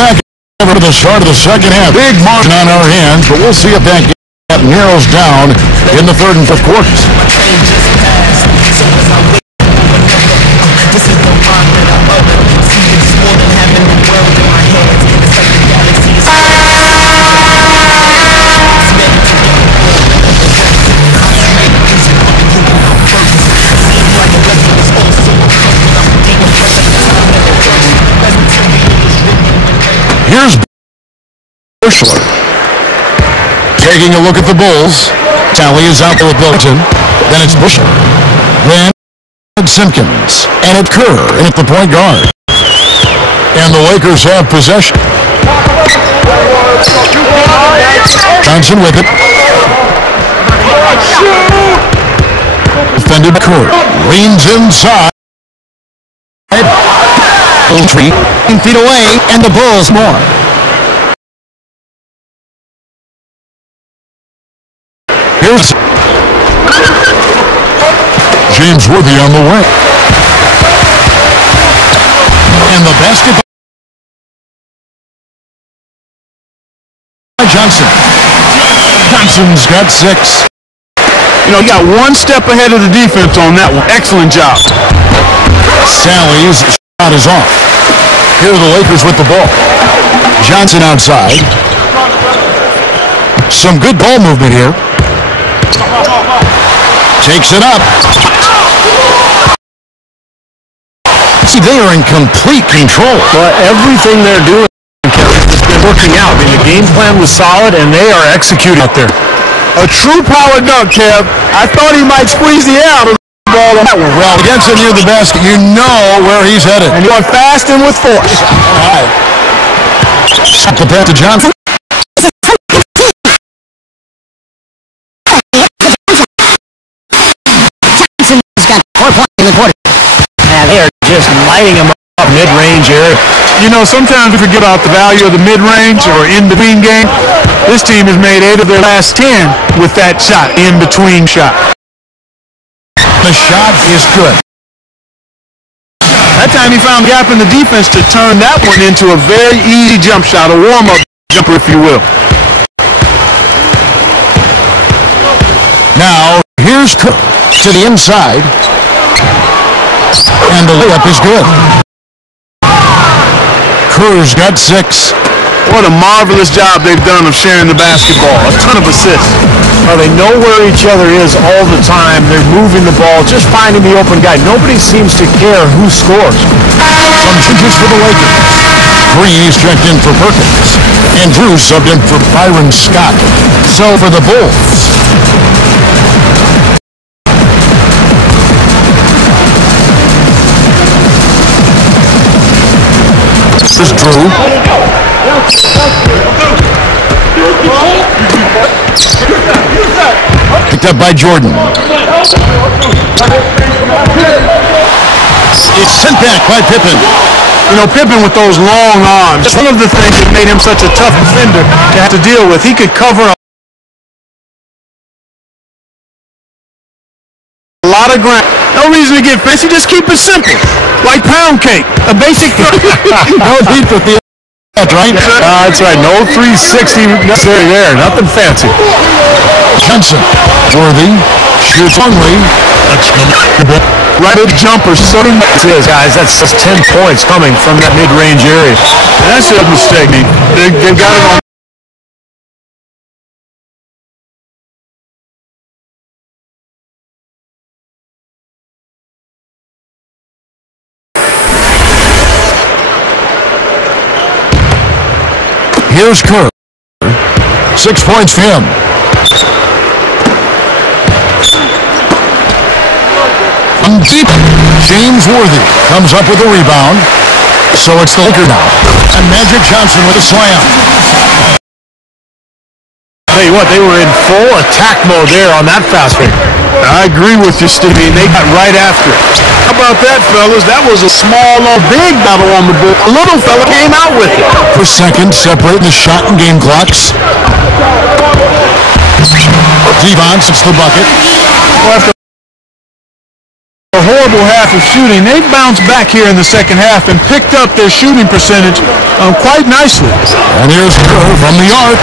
back over to the start of the second half. Big margin on our hands, but we'll see if that narrows down in the third and fourth quarters. Here's Bushler. Taking a look at the Bulls. Tally is out there with Bilton. Then it's Bushler. Then Simpkins. And it's Kerr in at the point guard. And the Lakers have possession. Johnson with it. Defended Kerr. Leans inside. 3 feet away, and the Bulls more. Here's James Worthy on the way. And the basketball. Johnson's got 6. You know, he got one step ahead of the defense on that one. Excellent job. Sally's shot is off. Here are the Lakers with the ball. Johnson outside. Some good ball movement here. Takes it up. See, they are in complete control. Well, everything they're doing has been working out. I mean, the game plan was solid, and they are executing out there. A true power dunk, Kev. I thought he might squeeze the air out of the ball on that one. Well, gets it near the basket. You know where he's headed. And going fast and with force. All right. The pass to Johnson. Johnson's got 4 points in the quarter. And they are just lighting him up mid-range here. You know, sometimes we forget about the value of the mid-range or in-between game. This team has made 8 of their last 10 with that shot, in-between shot. The shot is good. That time he found a gap in the defense to turn that one into a very easy jump shot, a warm-up jumper, if you will. Now, here's Cook to the inside. And the layup is good. Kerr's got 6. What a marvelous job they've done of sharing the basketball. A ton of assists. Well, they know where each other is all the time. They're moving the ball, just finding the open guy. Nobody seems to care who scores. Some changes for the Lakers. Breeze checked in for Perkins. And Drew subbed in for Byron Scott. So for the Bulls. This is Drew. Picked up by Jordan. It's sent back by Pippen. You know, Pippen with those long arms. One of the things that made him such a tough defender to have to deal with. He could cover a lot of ground. No reason to get fancy. Just keep it simple. Like pound cake. A basic No need for the that's right. That's right. No 360 necessary there. Nothing fancy. Johnson. Worthy. Shoots hungry. Right at jumper. So Guys, that's just 10 points coming from that mid-range area. that's a mistake. They got it on. Here's Kerr. 6 points for him. Deep. James Worthy comes up with a rebound. So it's the Lakers now. And Magic Johnson with a slam. Tell you what, they were in full attack mode there on that fast break. I agree with you, Stevie. They got right after it. How about that, fellas? That was a small or big battle on the board. A little fella came out with it. For second, separating the shot and game clocks. Devon sits the bucket. Well, after a horrible half of shooting, they bounced back here in the second half and picked up their shooting percentage quite nicely. And here's Kerr from the arc.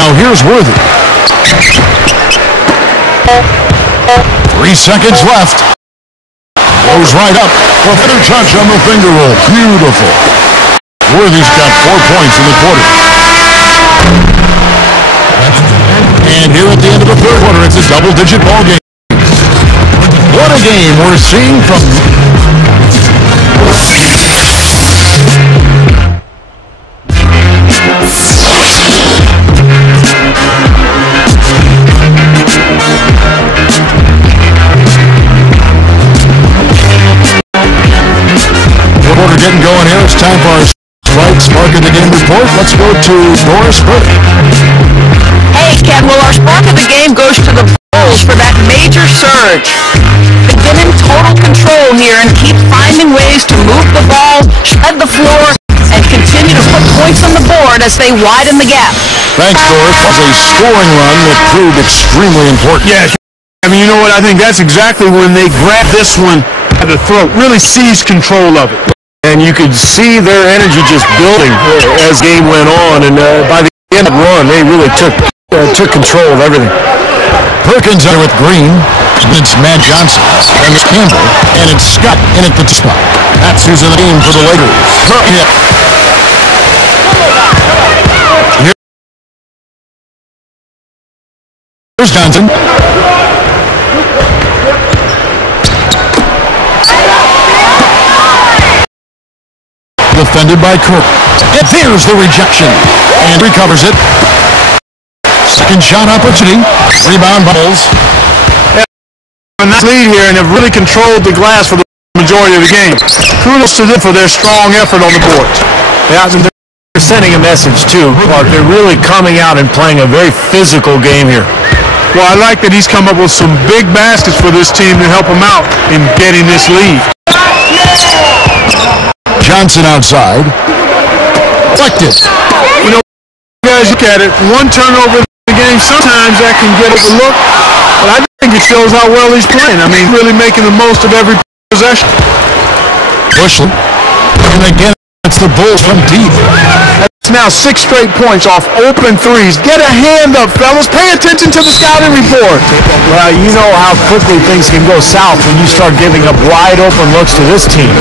Now here's Worthy. 3 seconds left. Goes right up. A better touch on the finger roll. Beautiful. Worthy's got 4 points in the quarter. And here at the end of the third quarter, it's a double-digit ball game. What a game we're seeing from... Quarter getting going here. It's time for our Spark of the Game report. Let's go to Doris Burke. Hey, Ken. Well, our Spark of the Game goes to the Bulls for that major surge. They've been in total control here and keep finding ways to move the ball, spread the floor, and continue to put points on the board as they widen the gap. Thanks, Doris. It was a scoring run that proved extremely important. Yeah, I mean, you know what? I think that's exactly when they grabbed this one at the throat, really seized control of it. And you could see their energy just building as game went on. And by the end of the run, they really took control of everything. Perkins there with Green. It's Matt Johnson. And it's Campbell. And it's Scott in at the spot. That's who's in the game for the Lakers. Here's Johnson. Defended by Kirk. And there's the rejection. And recovers it. Second shot opportunity. Rebound Bulls. A nice lead here and have really controlled the glass for the majority of the game. Kudos to them for their strong effort on the board. Yeah, they're sending a message too, Clark. They're really coming out and playing a very physical game here. Well, I like that he's come up with some big baskets for this team to help him out in getting this lead. Johnson outside. Deflected. You know, guys, look at it. One turnover in the game, sometimes that can get overlooked, but I think it shows how well he's playing. I mean, really making the most of every possession. Bushley. And again, it's the Bulls from deep. That's now 6 straight points off open threes. Get a hand up, fellas. Pay attention to the scouting report. Well, you know how quickly things can go south when you start giving up wide open looks to this team.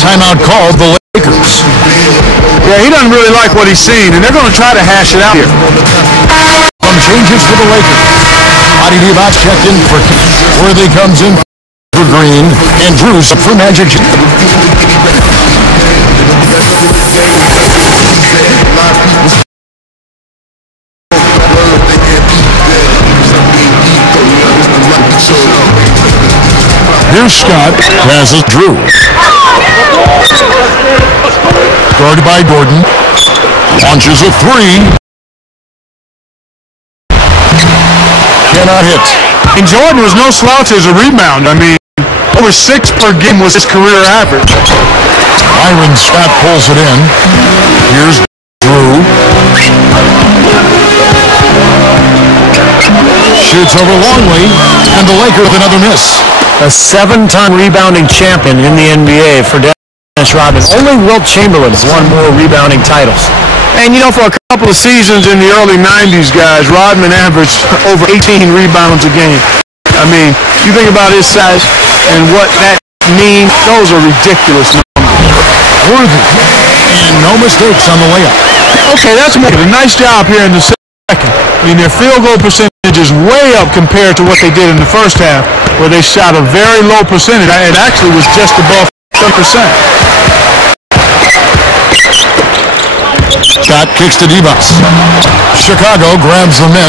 Timeout called the Lakers. Yeah, he doesn't really like what he's seeing, and they're going to try to hash it out here. Some changes for the Lakers. Adi Divac checked in for Worthy comes in for Green, and Drew's up for Magic. Here's Scott, passes Drew. Guarded by Gordon. Launches a 3. Cannot hit. And Jordan was no slouch as a rebound. I mean, over 6 per game was his career average. Byron Scott pulls it in. Here's Drew. Shoots over Longley, and the Lakers with another miss. A 7-time rebounding champion in the NBA for Dennis Rodman. Only Wilt Chamberlain won more rebounding titles. And, you know, for a couple of seasons in the early 90s, guys, Rodman averaged over 18 rebounds a game. I mean, you think about his size and what that means, those are ridiculous numbers. Worthy. And no mistakes on the layup. Okay, that's a nice job here in the second. I mean, their field goal percentage is way up compared to what they did in the first half, where they shot a very low percentage. It actually was just above 10%. Shot kicks to Divac. Chicago grabs the miss.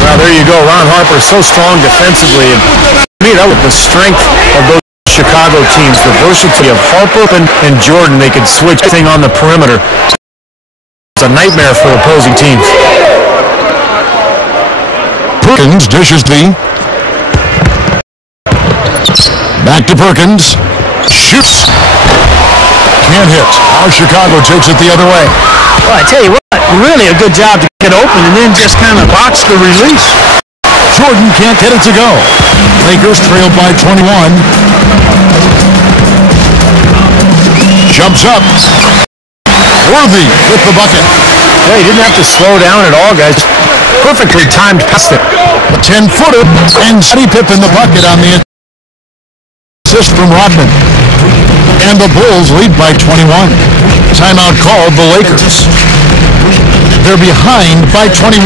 Well, there you go. Ron Harper so strong defensively. And to me, that was the strength of those Chicago teams. The versatility of Harper and Jordan. They could switch everything on the perimeter. It's a nightmare for opposing teams. Perkins dishes the. Back to Perkins. Shoots. Can't hit. Now Chicago takes it the other way. Well, I tell you what, really a good job to get open and then just kind of box the release. Jordan can't get it to go. Lakers trailed by 21. Jumps up. Worthy with the bucket. Yeah, he didn't have to slow down at all, guys. Perfectly timed pass it. A 10-footer, and Scottie Pippen the bucket on the assist from Rodman. And the Bulls lead by 21. Timeout called the Lakers. They're behind by 21.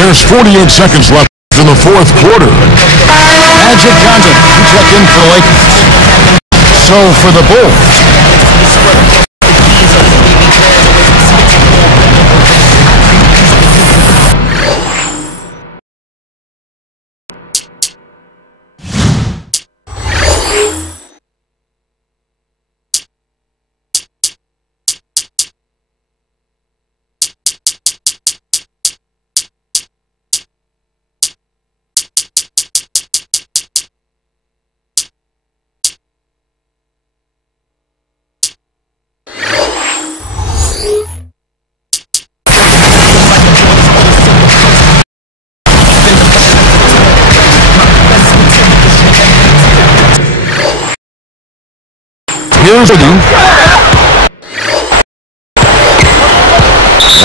There's 48 seconds left in the fourth quarter. Magic Johnson, you check in for the Lakers. So for the Bulls. Here's the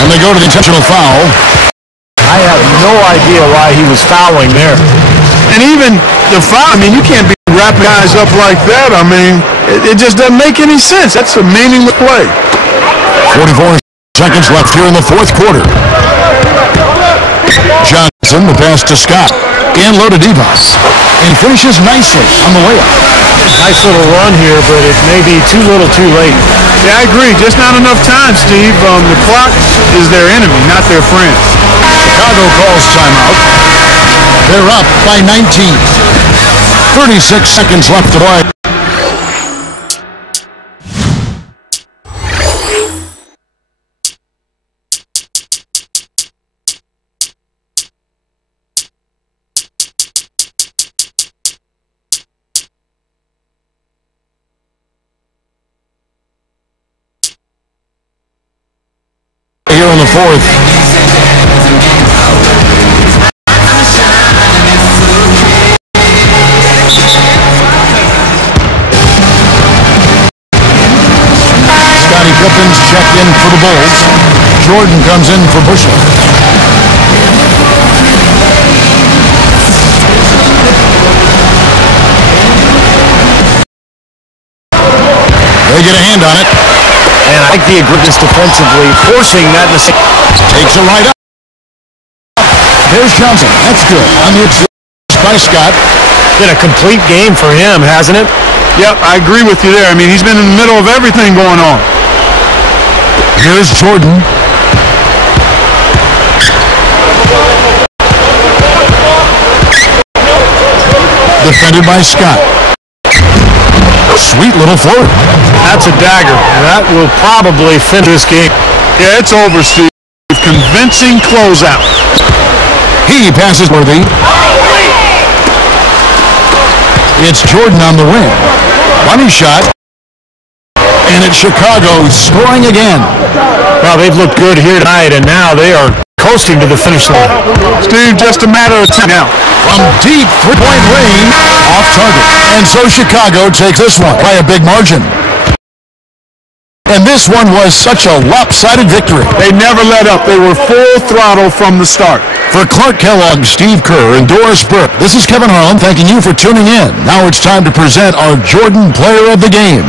and they go to the intentional foul. I have no idea why he was fouling there. And even the foul, I mean, you can't be wrapping guys up like that. I mean, it just doesn't make any sense. That's a meaningless play. 44 seconds left here in the fourth quarter. Johnson, the pass to Scott. And low to Devos. And finishes nicely on the layup. Nice little run here, but it may be too little too late. Yeah, I agree. Just not enough time, Steve. The clock is their enemy, not their friend. Chicago calls timeout. They're up by 19. 36 seconds left to play. Here in the fourth. Scottie Pippen's checked in for the Bulls. Jordan comes in for Bushel. They get a hand on it. And I like the aggressiveness defensively, forcing that decision. Takes it right up. There's Johnson. That's good. On the assist by Scott. Been a complete game for him, hasn't it? Yep, I agree with you there. I mean, he's been in the middle of everything going on. Here's Jordan. Defended by Scott. Sweet little float. That's a dagger. That will probably finish this game. Yeah, it's over, Steve. Convincing closeout. He passes Worthy. It's Jordan on the wing. Money shot. And it's Chicago scoring again. Well, they've looked good here tonight, and now they are coasting to the finish line. Steve, just a matter of time now. From deep three-point range, off target. And so Chicago takes this one by a big margin. And this one was such a lopsided victory. They never let up. They were full throttle from the start. For Clark Kellogg, Steve Kerr, and Doris Burke, this is Kevin Harlan thanking you for tuning in. Now it's time to present our Jordan Player of the Game.